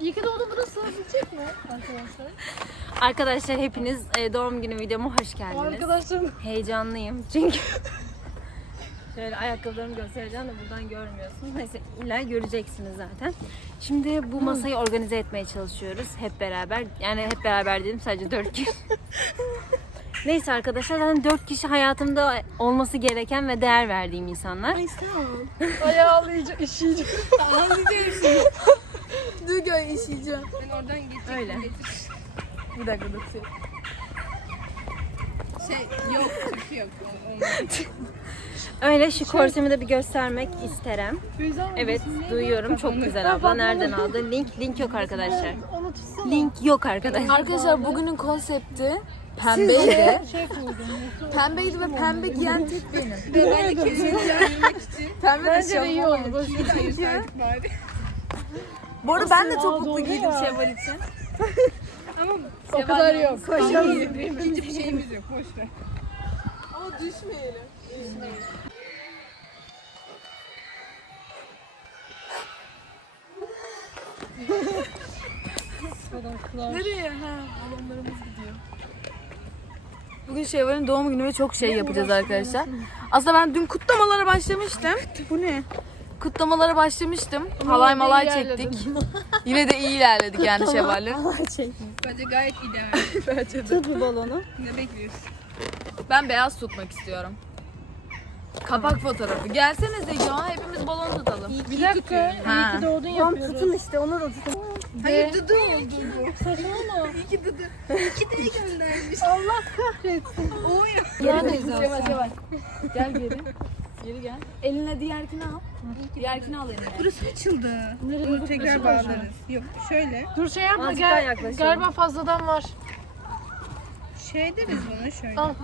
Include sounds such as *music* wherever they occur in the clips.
İyi ki doğdu burası sığabilecek mi arkadaşlar? Arkadaşlar hepiniz e, doğum günü videoma hoş geldiniz. Arkadaşlarım. Heyecanlıyım çünkü *laughs* şöyle ayakkabılarımı göstereceğim de buradan görmüyorsunuz. Neyse illa göreceksiniz zaten. Şimdi bu masayı organize etmeye çalışıyoruz hep beraber. Yani hep beraber dedim sadece dört kişi. *laughs* Neyse arkadaşlar zaten dört kişi hayatımda olması gereken ve değer verdiğim insanlar. Ayağı ağlayacak, işeyecek. Dur gör işeyeceğim. Öyle. Bir dakika dur. Şey. Şey yok, şey yok. Öyle şu korsemi de bir göstermek isterim. Evet duyuyorum çok güzel abla. Nereden aldın? Link link yok arkadaşlar. Onu tutsana. Link yok arkadaşlar. Arkadaşlar bugünün konsepti pembeydi. Şey. Pembeydi ve pembe giyen tek benim. Ve ben ikinci ayırmak için Pembe de de iyi oldu. Boş ver. bari. Bu arada ben de topuklu giydim. Şevval için. *laughs* Ama O kadar yok. ikinci bir şeyimiz yok, boş ver. Ama düşmeyelim. Nereye? Ha, balonlarımız gidiyor. Bugün Şevval'in doğum günü ve çok şey yapacağız arkadaşlar. Aslında ben dün kutlamalara başlamıştım. Bu ne? Kutlamalara başlamıştım. Halay malay çektik. *laughs* Yine de iyi ilerledik yani Şevval'le. Bence gayet ideal. *laughs* Bence de. Tut bu balonu. Ne bekliyorsun? Ben beyaz tutmak istiyorum. Kapak fotoğrafı. Gelsenize ya hepimiz balon tutalım. Bir dakika. İyi ki doğdun yapıyoruz. tutun işte onu da tutun. Hayır Dudu oldu bu. Saçmalama. İyi ki Dudu. İyi ki de göndermiş. Allah kahretsin. Oy. Gel Şevval Şevval. Gel geri. Geri gel. Eline diğerkini al. Diğerkini al eline. Burası açıldı. Bunu tekrar bağlarız. Yok şöyle. Dur şey yapma Azıcık daha gel. yaklaşalım. Galiba fazladan var. Şey deriz buna şöyle. Al.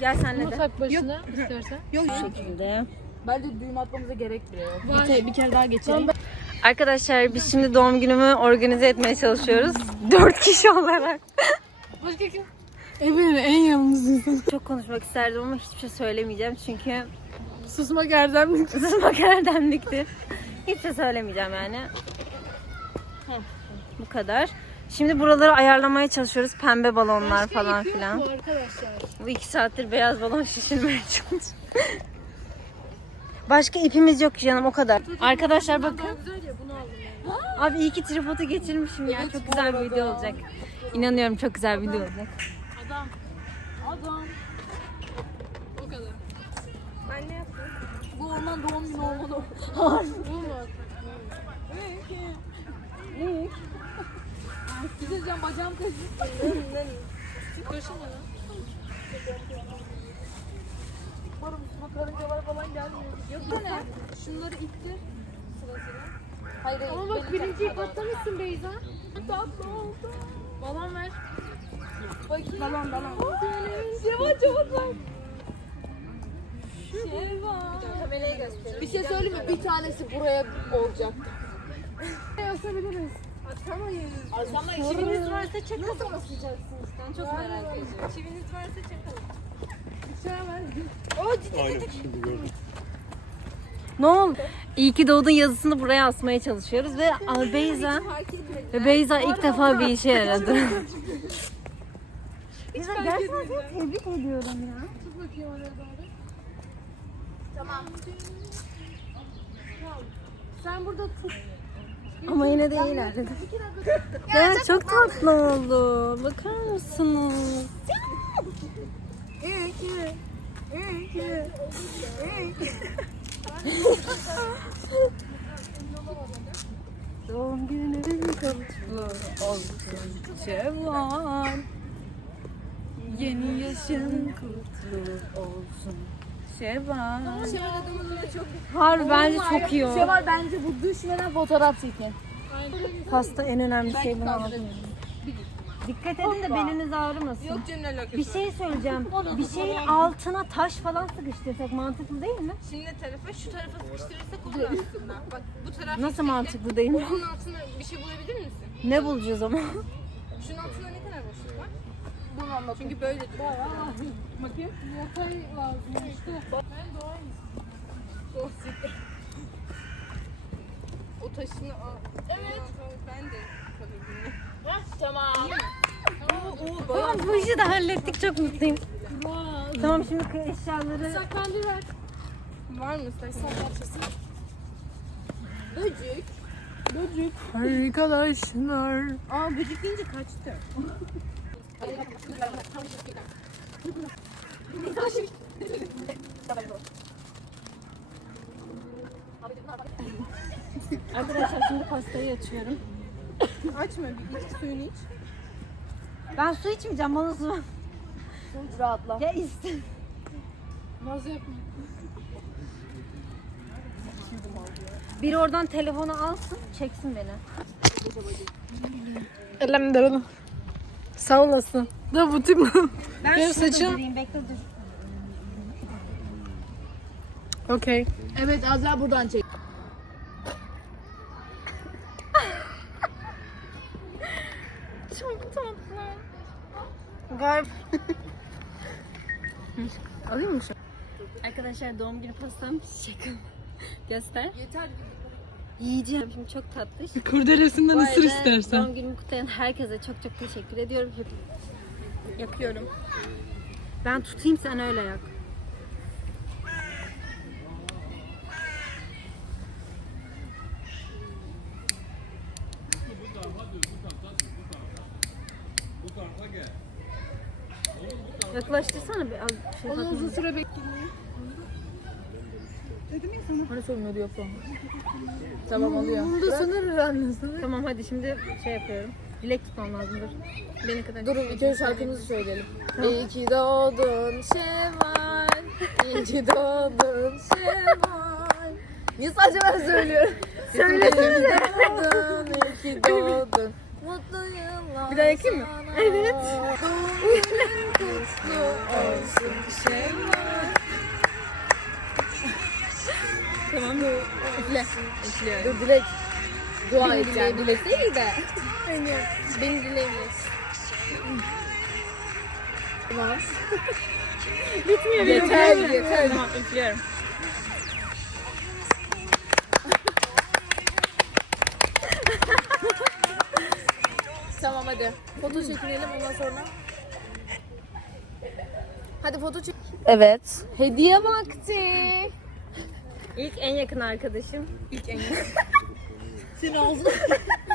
Gel senle Bunu de. tak başına istersen. Yok Şimdi. Bence düğüm atmamıza gerek bile yok. Bir, ke- bir kere daha geçelim. Arkadaşlar biz şimdi doğum günümü organize etmeye çalışıyoruz. *laughs* Dört kişi olarak. *laughs* Başka kim? Evin en yalnız insan. Çok konuşmak isterdim ama hiçbir şey söylemeyeceğim çünkü Susmak erdemlik. *laughs* susmak erdemliktir. Hiçbir şey söylemeyeceğim yani. Bu kadar. Şimdi buraları ayarlamaya çalışıyoruz. Pembe balonlar falan filan. Bu arkadaşlar. Bu iki saattir beyaz balon şişirmeye çalışıyoruz. Başka ipimiz yok canım o kadar. Arkadaşlar bakın. Güzel ya bunu aldım ben. Abi iyi ki tripodu getirmişim ya. Çok güzel bir video olacak. İnanıyorum çok güzel bir video olacak. Adam. Adam. O kadar. Bu orman doğum günü olmalı. Bu mu? Bir şey diyeceğim bacağım kaşık. Kaşınma lan. Umarım üstüme karıncalar falan gelmiyor. Yok ne? Şunları ittir. Sırasıyla. Hayır hayır. Ama bak birinciyi patlamışsın Beyza. Tatlı oldu. Balon ver. Bakayım. balon balon. Şeva çabuk ver. Şeva. Bir şey söyleyeyim mi? Bir tanesi buraya olacak. Asabiliriz. Atamayız. Asamayız. Çiviniz varsa çakıl Nasıl basacaksınız? Ben çok merak ediyorum. Çiviniz varsa çakalım. Ne oldu? İyi ki doğdun yazısını buraya asmaya çalışıyoruz ve Beyza ve Beyza ilk defa bir işe yaradı. Beyza *laughs* gerçekten tebrik ediyorum ya. Tut bakayım oraya doğru. Sen burada tut. Ama yine de iyi ilerledi. *laughs* Ya çok tatlı oldu. Bakar mısınız? Doğum günün kutlu olsun Şevval. Yeni yaşın kutlu olsun Şevval. Harbi bence çok iyi oldu. Şevval bence bu düşmeden fotoğraf çekin. Pasta en önemli şey bunu aldım. Dikkat edin de beliniz ağrımasın. Yok canım alakası. Bir şey söyleyeceğim. Bir şeyin altına taş falan sıkıştırsak mantıklı değil mi? Şimdi tarafa şu tarafa sıkıştırırsak olur aslında. Bak bu taraf Nasıl mantıklı değil mi? Bunun altına bir şey bulabilir misin? Ne bulacağız ama? Şunun altında ne kadar boşluk var? Bunu. Çünkü böyle *laughs* duruyor. Bakayım. Yatay lazım işte. Ben doğayım. O o taşını al. Evet. Ben de kalırdım. Tamam. Tamam bu işi de hallettik çok mutluyum. Tamam şimdi eşyaları Saklandı ver. Var mı sen? Arkadaşlar. Aa böcek deyince kaçtı. *laughs* arkadaşlar şimdi pastayı açıyorum. Açma bir iç suyunu iç. Ben su içmeyeceğim bana su. Rahatla. Ya iste. Naz yapma. Biri oradan telefonu alsın çeksin beni. Elim de Sağ olasın. Da bu tip *laughs* Ben Benim saçım- durayım, bekle dur. Okey. Evet Azra buradan çek. *laughs* Çok tatlı. Gayet. Alayım mı şu? Arkadaşlar doğum günü pastam şaka. Göster. Yeter. Yiyeceğim. Şimdi çok tatlış. *laughs* Kurdelesinden Bu ısır arada istersen. Doğum günümü kutlayan herkese çok çok teşekkür ediyorum. Yakıyorum. Ben tutayım sen öyle yak. Yaklaştırsana bir az şey Onu uzun bakayım. süre bekleyin. Hani sormuyordu yapalım. Tamam oluyor. Bunu da söner annesi. Tamam hadi şimdi şey yapıyorum. Dilek tutmam lazım dur. Beni kadar. Durun bir kere şarkımızı söyleyelim. İyi ki doğdun Şevval. İyi ki doğdun Şevval. Niye sadece ben söylüyorum? *laughs* Söylesene. doğdun, iyi ki doğdun. Mutlu yıllar Bir daha yakayım mı? sana. Evet. Doğum günün kutlu olsun Şevval. Tamam. Üfle. Üflüyorum. Dur Dilek. Dua edeceğim. Dilek değil de. Beni dileyebiliriz. Tamam. Bitmiyor Yeter, yeter. Tamam üflüyorum. Tamam hadi. Foto çekinelim ondan sonra. Hadi foto çek. Evet. Hediye vakti. İlk en yakın arkadaşım. İlk en Senin ağzın. *laughs*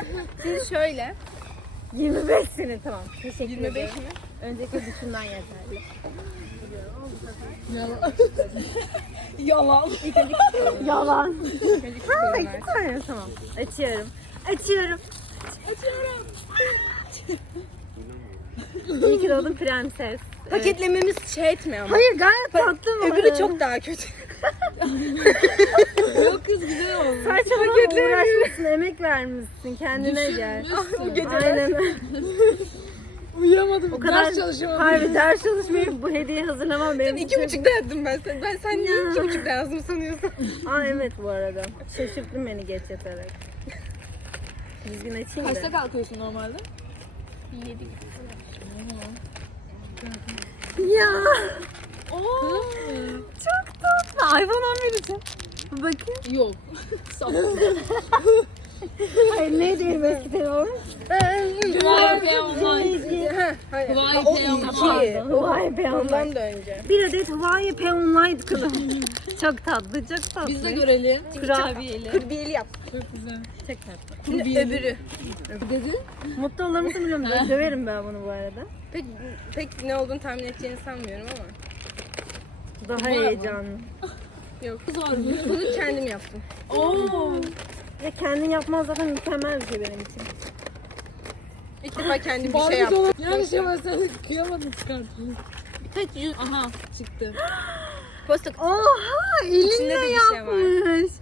*laughs* Şimdi şöyle. 25 sene tamam. Teşekkür 25 ederim. mi? Önceki düşünden yeterli. *laughs* Yalan. Yalan. Çocuk Ha, iki tane tamam. Açıyorum. Açıyorum. Açıyorum. İyi ki doğdun prenses. Paketlememiz şey etme ama. Hayır gayet tatlı mı? Öbürü çok daha kötü. Saçmalama uğraşmışsın, emek vermişsin. Kendine gel. Bu gece Aynen. Uyuyamadım. O kadar Ders çalışamadım. Harbi ders çalışmayıp bu hediyeyi hazırlamam benim iki buçukta yazdım ben sen. Ben sen niye iki buçukta yazdım sanıyorsun? *laughs* Aa evet bu arada. Şaşırttın beni geç yatarak. Düzgün açayım Kaçta da. kalkıyorsun normalde? Ya. Çok tatlı. iPhone 11 için. Bakın. Yok. *laughs* Hayır neydi benim eski telefonum? Vay be online. Hayır. Vay Ha, o be, iki. Vay be Allah. Ondan da önce. Bir adet Hawaii P kılım. çok tatlı, çok tatlı. Biz de görelim. kurabiyeli. Kırbiyeli yap. Çok güzel. Çok tatlı. Şimdi öbürü. Mutlu olur musun bilmiyorum. Böyle Döverim ben bunu bu arada. Pek, pek ne olduğunu tahmin edeceğini sanmıyorum ama. Daha heyecanlı. *laughs* Yok. Bunu kendim yaptım. Oo. Ya kendin yapman zaten mükemmel bir şey benim için. İlk defa kendim bir şey yaptım. şey var sen kıyamadım çıkarttın. Tek yüz. Aha çıktı. Posta Oha İçinde de elinle bir şey var. yapmış.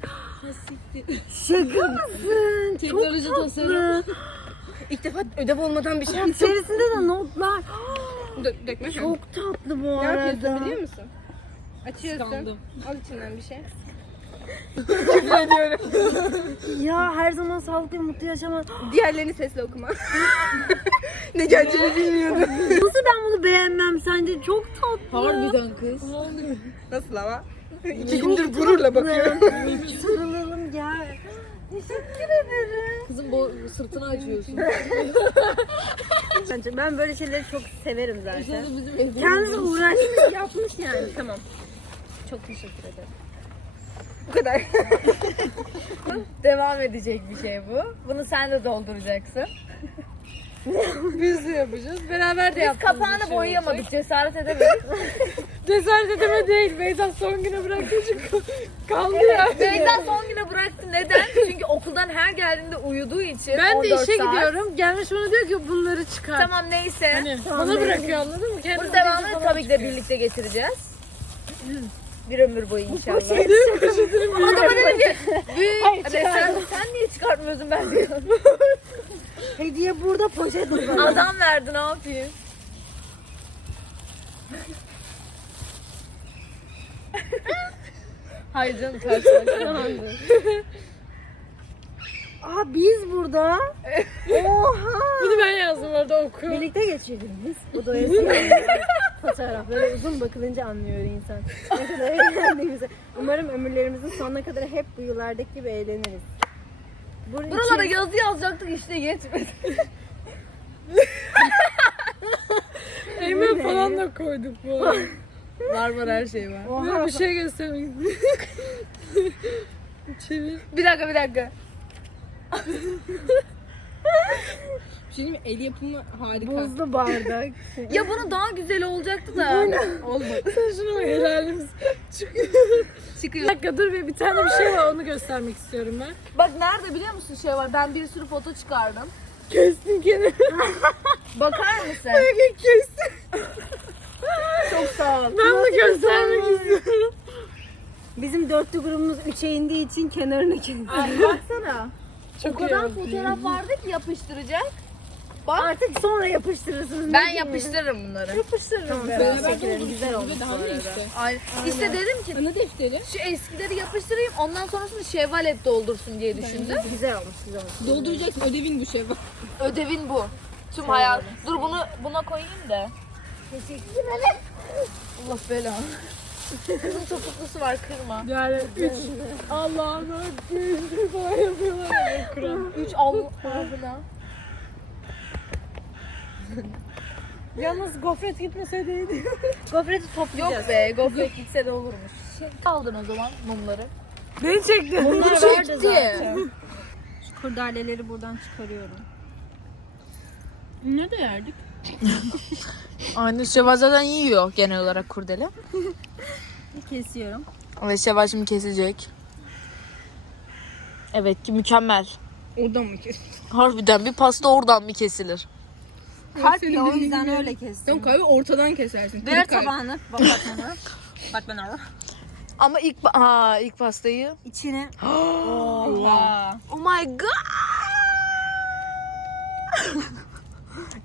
Şaka mısın? Teknoloji Çok tasarım. tatlı. ilk defa ödev olmadan bir şey yaptım. İçerisinde de notlar. Dö- dökme. Çok tatlı bu Ne yapıyorsun arada. biliyor musun? Açıyorsun. Kıskandım. Al içinden bir şey. *laughs* Ya her zaman sağlıklı ve mutlu yaşama. Diğerlerini sesle okuma. *laughs* ne geleceğini bilmiyordum. Nasıl ben bunu beğenmem sence? Çok tatlı. Harbiden kız. Nasıl ama? İki gündür gururla bakıyorum. Sarılalım gel. Kızım bu sırtını açıyorsun. Bence ben böyle şeyleri çok severim zaten. Kendisi uğraşmış yapmış yani. Tamam. Çok teşekkür ederim. Bu kadar. *laughs* Devam edecek bir şey bu. Bunu sen de dolduracaksın. *laughs* Biz de yapacağız. Beraber de Biz yaptığımız bir kapağını şey boyayamadık, cesaret edemedik. olacak. *laughs* Cesaret edeme değil. Beyza son güne bıraktı çünkü kaldı ya. Beyza son güne bıraktı. Neden? Çünkü okuldan her geldiğinde uyuduğu için Ben de 14 işe saat. gidiyorum. Gelmiş bana diyor ki bunları çıkar. Tamam neyse. Hani bana bırakıyor anladın mı? Kendi odası devamını tabii ki de birlikte getireceğiz. Bir ömür boyu inşallah. Poşetini Adama dedim ki, büyük. Hani sen, sen niye çıkartmıyorsun ben diyorum. *laughs* Hediye burada poşet Adam verdi ne yapayım? *laughs* Hayır canım karşılaşma. *laughs* Aa biz burada. Bunu ben yazdım orada okuyorum. Birlikte geçirdik biz bu doyasıya. Fotoğraf böyle uzun bakılınca anlıyor insan. Ne kadar eğlendiğimizi. Umarım ömürlerimizin sonuna kadar hep bu yıllardaki gibi eğleniriz. Bunun Buralara için- yazı yazacaktık işte yetmedi. *laughs* Eymen falan da koyduk bu arada. *laughs* Var var her şey var. Böyle bir şey göstermek *laughs* Çevir. Bir dakika bir dakika. Şey diyeyim mi? El yapımı harika. Buzlu bardak. Ya bunun daha güzeli olacaktı da. Olmadı. Sen şuna bak helalimiz. Çıkıyor. Çıkıyor. Bir dakika dur bir, bir tane bir şey var onu göstermek istiyorum ben. Bak nerede biliyor musun şey var? Ben bir sürü foto çıkardım. Kestin kenara. *laughs* Bakar mısın? Kestin. Çok sağ ol. Ben bunu göstermek istiyorum. Bizim dörtlü grubumuz üçe indiği için kenarına kendi. Ay baksana. Çok o kadar iyi fotoğraf vardı ki yapıştıracak. Artık sonra yapıştırırsınız. Ben yapıştırırım bunları. yapıştırırım. Beraber Çekilelim, güzel olmuş. Ve daha ne işte? Ay, işte dedim ki Ana defteri. şu eskileri yapıştırayım ondan sonrasını şevvalet doldursun diye düşündüm. Güzel olmuş, güzel olmuş. Dolduracaksın ödevin bu şey bak. Ödevin bu. Tüm hayat. Dur bunu buna koyayım da. Teşekkür ederim. Allah belanı. Kızın topuklusu var kırma. Yani üç. Allah'ım öptüm. falan yapıyorlar. Üç Allah'ına. *laughs* Yalnız gofret gitmeseydi iyiydi. *laughs* Gofreti Yok toplayacağız. be gofret gitse de olurmuş. Aldın o zaman mumları. Beni çekti. Bunlar *laughs* vardı zaten. Şu kurdaleleri buradan çıkarıyorum. Ne de yerdik? Aynen Şevval zaten yiyor genel olarak kurdele. Kesiyorum. Ve Şevval şimdi kesecek. Evet ki mükemmel. Oradan mı kes? Harbiden bir pasta oradan mı kesilir? Kalp ya o yüzden öyle kestim. Yok abi ortadan kesersin. Ver tabağını. *laughs* Bak bak bana. Bak bana. Ama ilk ha ilk pastayı. İçine. *gasps* Oha. Oh my god.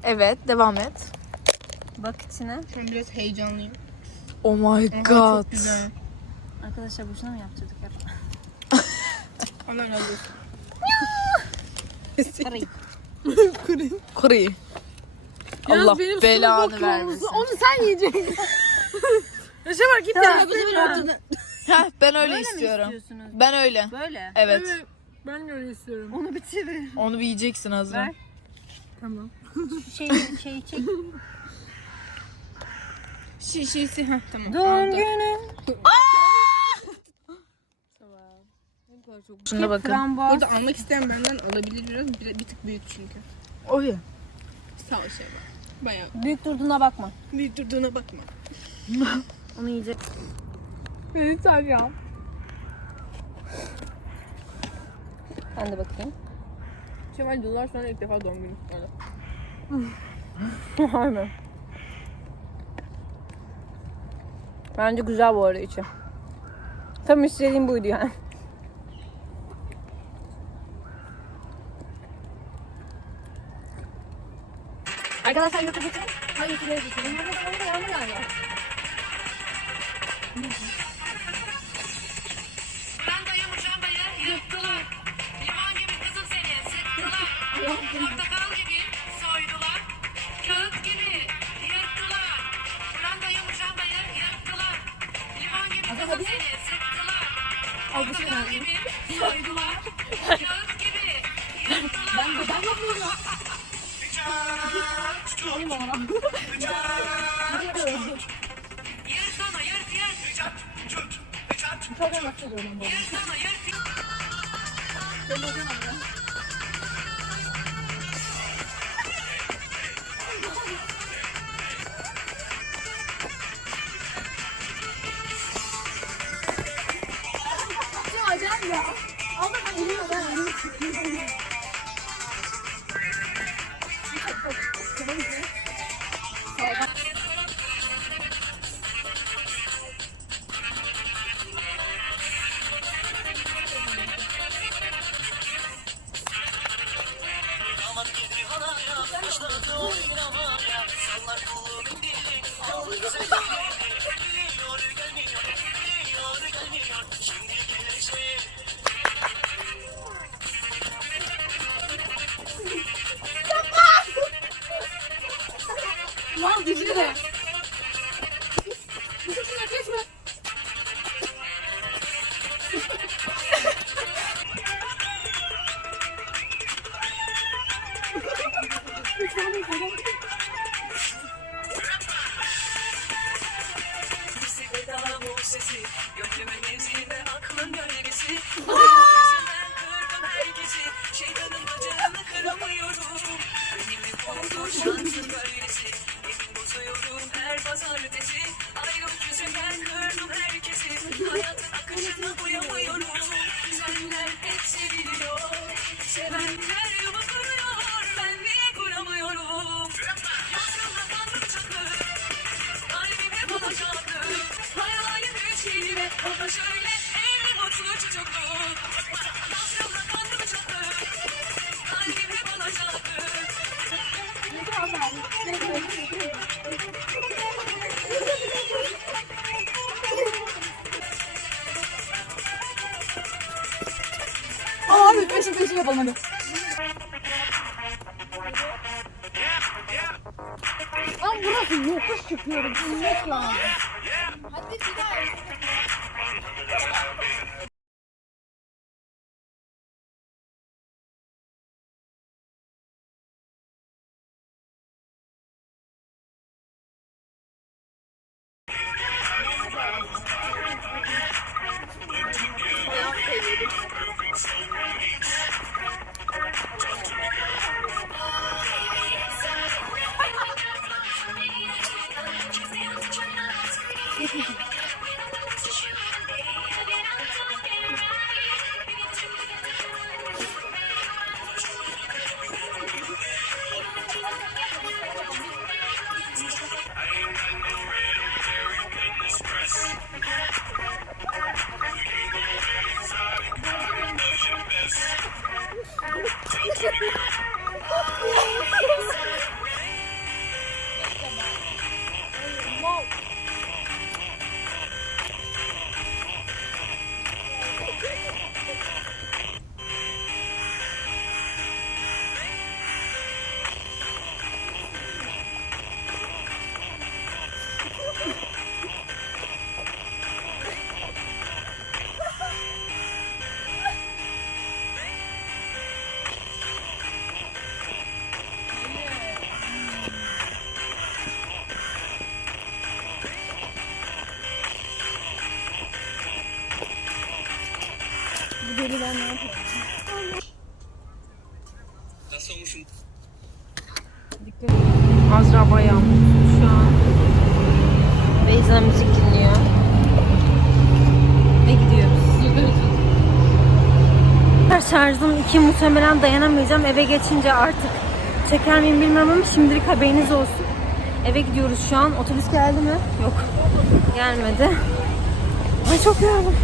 evet devam et. Bak içine. Şu an biraz heyecanlıyım. Oh my Aha, god. Çok güzel. Arkadaşlar boşuna mı yaptırdık ya? Allah razı olsun. Allah belanı vermesin. Onu sen yiyeceksin. *laughs* Yaşa bak git ya. *laughs* Heh, ben öyle Böyle mi istiyorum. istiyorsunuz? Ben öyle. Böyle. Evet. Evet. Ben de öyle istiyorum. Onu bitirin. Onu bir yiyeceksin Azra. Ver. Tamam. *laughs* Şey, şey çek. Şişesi. Heh tamam. Doğum günü. Şuna bakın. Frambuaz. Burada almak isteyen benden alabilir biraz. Bir, bir tık büyük çünkü. Oh ya. Sağ ol şey bak. Bayağı Büyük durduğuna bakma. büyük durduğuna bakma. *laughs* Onu yiyecek. Beni ya. Ben de bakayım. Kemal yıllar sonra ilk defa doğum günü kutladı. *laughs* Aynen. Bence güzel bu arada içi. Tam istediğim buydu yani. Arkadaşlar YouTube için hangi videoyu geçelim? Burada yağmur yağıyor. Branda'yı muşambayı yırttılar. Liman gibi kızım seni sıktılar. Portakal gibi soydular. Kağıt gibi yırttılar. Branda'yı muşambayı yırttılar. Liman gibi kızım seni sıktılar. Portakal gibi soydular. Kağıt Nereden bahsediyorum ben? Ben bakamam ya. Şu acayip ya. Allah'ım elimi ben elimi Yırtana Obsessively, you're living yapalım hadi. Lan burası yokuş çıkıyoruz. İnmek lazım. Thank *laughs* you. Peşin yapalım hadi. Azra bayağı Şu an Beyza müzik dinliyor. Ve gidiyoruz. Şarjım 2 muhtemelen dayanamayacağım. Eve geçince artık çeker miyim bilmiyorum ama şimdilik haberiniz olsun. Eve gidiyoruz şu an. Otobüs geldi mi? Yok. Gelmedi. Ay çok yoruldum.